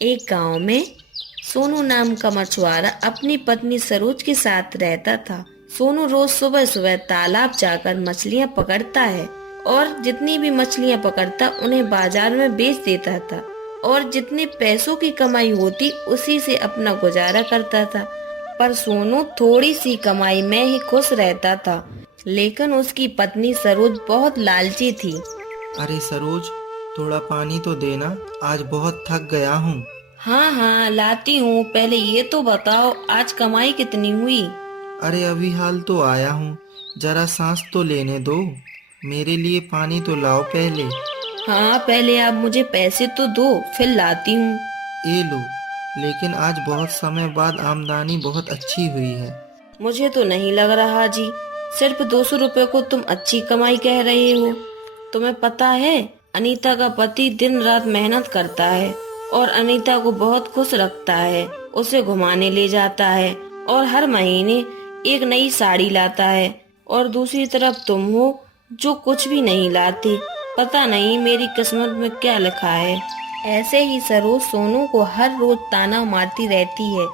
एक गांव में सोनू नाम का मछुआरा अपनी पत्नी सरोज के साथ रहता था। सोनू रोज सुबह सुबह तालाब जाकर मछलियां पकड़ता है और जितनी भी मछलियां पकड़ता उन्हें बाजार में बेच देता था और जितने पैसों की कमाई होती उसी से अपना गुजारा करता था। पर सोनू थोड़ी सी कमाई में ही खुश रहता था, लेकिन उसकी पत्नी सरोज बहुत लालची थी। अरे सरोज, थोड़ा पानी तो देना, आज बहुत थक गया हूँ। हाँ हाँ लाती हूँ, पहले ये तो बताओ आज कमाई कितनी हुई। अरे अभी हाल तो आया हूँ, जरा सांस तो लेने दो। मेरे लिए पानी तो लाओ पहले। हाँ पहले आप मुझे पैसे तो दो, फिर लाती हूँ। ये लो। लेकिन आज बहुत समय बाद आमदनी बहुत अच्छी हुई है। मुझे तो नहीं लग रहा जी, सिर्फ 200 रुपए को तुम अच्छी कमाई कह रहे हो। तुम्हें पता है अनीता का पति दिन रात मेहनत करता है और अनीता को बहुत खुश रखता है, उसे घुमाने ले जाता है और हर महीने एक नई साड़ी लाता है। और दूसरी तरफ तुम हो जो कुछ भी नहीं लाती। पता नहीं मेरी किस्मत में क्या लिखा है। ऐसे ही सरोज सोनू को हर रोज ताना मारती रहती है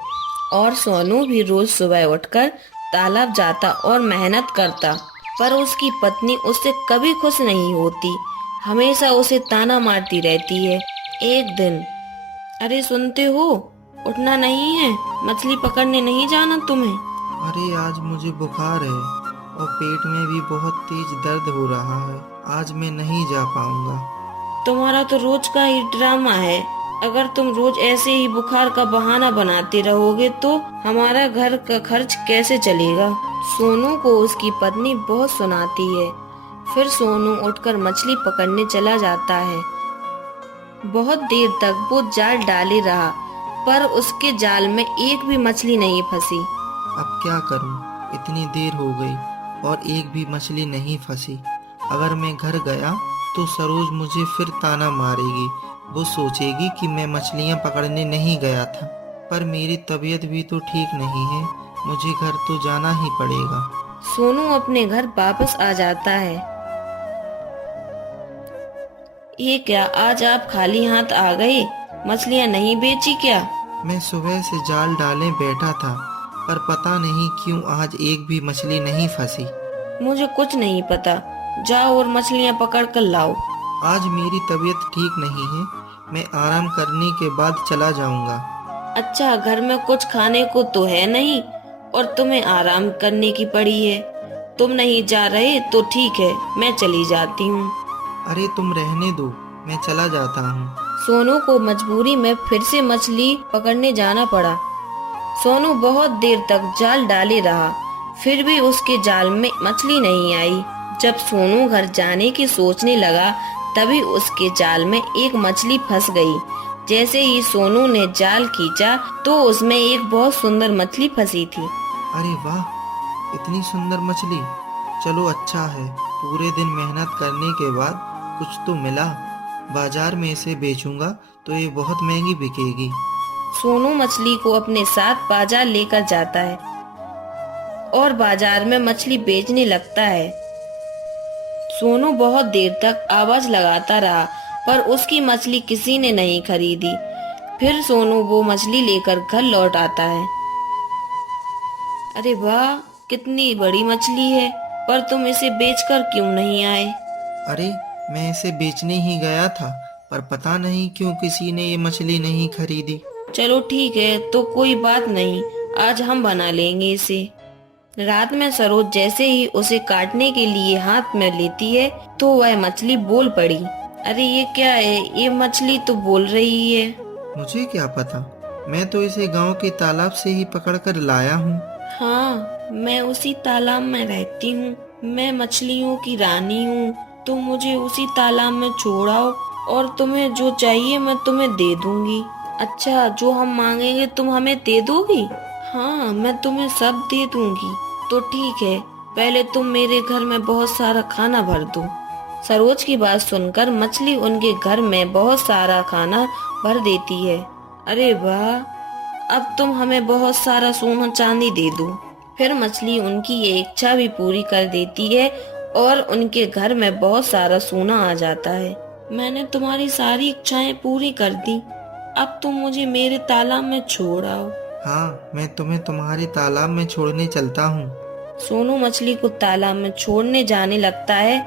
और सोनू भी रोज सुबह उठकर तालाब जाता और मेहनत करता, पर उसकी पत्नी उससे कभी खुश नहीं होती, हमेशा उसे ताना मारती रहती है। एक दिन, अरे सुनते हो, उठना नहीं है, मछली पकड़ने नहीं जाना तुम्हें। अरे आज मुझे बुखार है और पेट में भी बहुत तेज दर्द हो रहा है। आज मैं नहीं जा पाऊंगा। तुम्हारा तो रोज का ही ड्रामा है। अगर तुम रोज ऐसे ही बुखार का बहाना बनाते रहोगे तो हमारा घर का खर्च कैसे चलेगा। सोनू को उसकी पत्नी बहुत सुनाती है। फिर सोनू उठकर मछली पकड़ने चला जाता है। बहुत देर तक वो जाल डाले रहा, पर उसके जाल में एक भी मछली नहीं फंसी। अब क्या करूं? इतनी देर हो गई और एक भी मछली नहीं फंसी। अगर मैं घर गया तो सरोज मुझे फिर ताना मारेगी। वो सोचेगी कि मैं मछलियां पकड़ने नहीं गया था। पर मेरी तबीयत भी तो ठीक नहीं है, मुझे घर तो जाना ही पड़ेगा। सोनू अपने घर वापस आ जाता है। ये क्या, आज आप खाली हाथ आ गए? मछलियाँ नहीं बेची क्या? मैं सुबह से जाल डाले बैठा था, पर पता नहीं क्यों आज एक भी मछली नहीं फंसी। मुझे कुछ नहीं पता, जाओ और मछलियाँ पकड़ कर लाओ। आज मेरी तबीयत ठीक नहीं है, मैं आराम करने के बाद चला जाऊंगा। अच्छा, घर में कुछ खाने को तो है नहीं और तुम्हें आराम करने की पड़ी है। तुम नहीं जा रहे तो ठीक है, मैं चली जाती हूँ। अरे तुम रहने दो, मैं चला जाता हूँ। सोनू को मजबूरी में फिर से मछली पकड़ने जाना पड़ा। सोनू बहुत देर तक जाल डाले रहा, फिर भी उसके जाल में मछली नहीं आई। जब सोनू घर जाने की सोचने लगा, तभी उसके जाल में एक मछली फंस गई। जैसे ही सोनू ने जाल खींचा तो उसमें एक बहुत सुंदर मछली फंसी थी। अरे वाह, इतनी सुंदर मछली! चलो अच्छा है, पूरे दिन मेहनत करने के बाद कुछ तो मिला। बाजार में इसे बेचूंगा तो ये बहुत महंगी बिकेगी। सोनू मछली को अपने साथ बाजार लेकर जाता है और बाजार में मछली बेचने लगता है। सोनू बहुत देर तक आवाज लगाता रहा, पर उसकी मछली किसी ने नहीं खरीदी। फिर सोनू वो मछली लेकर घर लौट आता है। अरे वाह, कितनी बड़ी मछली है, पर तुम इसे बेचकर क्यों नहीं आए? अरे, मैं इसे बेचने ही गया था, पर पता नहीं क्यों किसी ने ये मछली नहीं खरीदी। चलो ठीक है, तो कोई बात नहीं, आज हम बना लेंगे इसे। रात में सरोज जैसे ही उसे काटने के लिए हाथ में लेती है तो वह मछली बोल पड़ी। अरे ये क्या है, ये मछली तो बोल रही है। मुझे क्या पता, मैं तो इसे गांव के तालाब से ही पकड़कर लाया हूँ। हाँ, मैं उसी तालाब में रहती हूँ, मैं मछलियों की रानी हूँ। तुम मुझे उसी तालाब में छोड़ाओ और तुम्हें जो चाहिए मैं तुम्हें दे दूंगी। अच्छा, जो हम मांगेंगे तुम हमें दे दोगी? हाँ, मैं तुम्हें सब दे दूंगी। तो ठीक है, पहले तुम मेरे घर में बहुत सारा खाना भर दो। सरोज की बात सुनकर मछली उनके घर में बहुत सारा खाना भर देती है। अरे वाह, अब तुम हमें बहुत सारा सोना चांदी दे दो। फिर मछली उनकी ये इच्छा भी पूरी कर देती है और उनके घर में बहुत सारा सोना आ जाता है। मैंने तुम्हारी सारी इच्छाएं पूरी कर दी, अब तुम मुझे मेरे तालाब में छोड़ आओ। हाँ, मैं तुम्हें तुम्हारे तालाब में छोड़ने चलता हूँ। सोनू मछली को तालाब में छोड़ने जाने लगता है।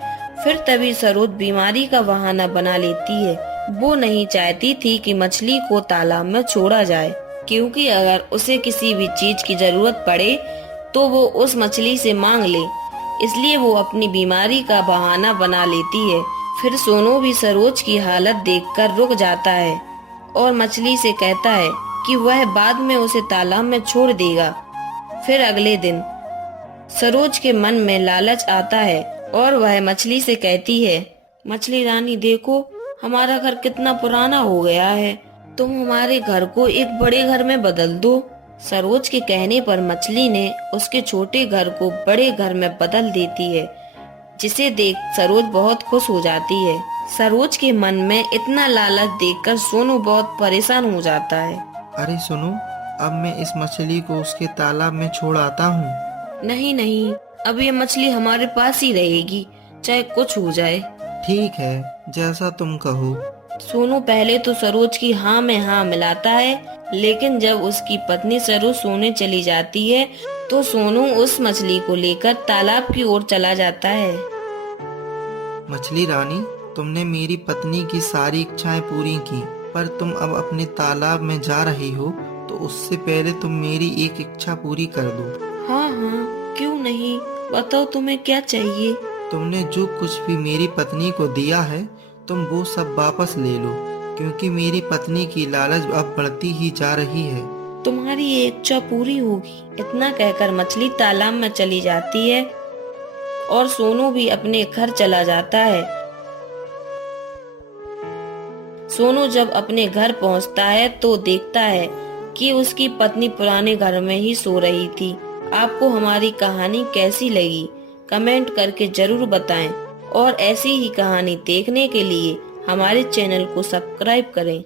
फिर तभी सरोज बीमारी का बहाना बना लेती है। वो नहीं चाहती थी कि मछली को तालाब में छोड़ा जाए, क्योंकि अगर उसे किसी भी चीज की जरूरत पड़े तो वो उस मछली से मांग ले। इसलिए वो अपनी बीमारी का बहाना बना लेती है। फिर सोनू भी सरोज की हालत देखकर रुक जाता है और मछली से कहता है कि वह बाद में उसे तालाब में छोड़ देगा। फिर अगले दिन सरोज के मन में लालच आता है और वह मछली से कहती है, मछली रानी देखो, हमारा घर कितना पुराना हो गया है, तुम हमारे घर को एक बड़े घर में बदल दो। सरोज के कहने पर मछली ने उसके छोटे घर को बड़े घर में बदल देती है, जिसे देख सरोज बहुत खुश हो जाती है। सरोज के मन में इतना लालच देखकर सोनू बहुत परेशान हो जाता है। अरे सुनो, अब मैं इस मछली को उसके तालाब में छोड़ आता हूँ। नहीं नहीं, अब ये मछली हमारे पास ही रहेगी, चाहे कुछ हो जाए। ठीक है, जैसा तुम कहो। सोनू पहले तो सरोज की हाँ में हाँ मिलाता है, लेकिन जब उसकी पत्नी सरोज सोने चली जाती है तो सोनू उस मछली को लेकर तालाब की ओर चला जाता है। मछली रानी, तुमने मेरी पत्नी की सारी इच्छाएं पूरी की, पर तुम अब अपने तालाब में जा रही हो, तो उससे पहले तुम मेरी एक इच्छा पूरी कर दो। हाँ हाँ, क्यों नहीं, बताओ तुम्हें क्या चाहिए। तुमने जो कुछ भी मेरी पत्नी को दिया है, तुम वो सब वापस ले लो, क्योंकि मेरी पत्नी की लालच अब बढ़ती ही जा रही है। तुम्हारी ये इच्छा पूरी होगी। इतना कहकर मछली तालाब में चली जाती है और सोनू भी अपने घर चला जाता है। सोनू जब अपने घर पहुंचता है तो देखता है कि उसकी पत्नी पुराने घर में ही सो रही थी। आपको हमारी कहानी कैसी लगी कमेंट करके जरूर बताएं, और ऐसी ही कहानी देखने के लिए हमारे चैनल को सब्सक्राइब करें।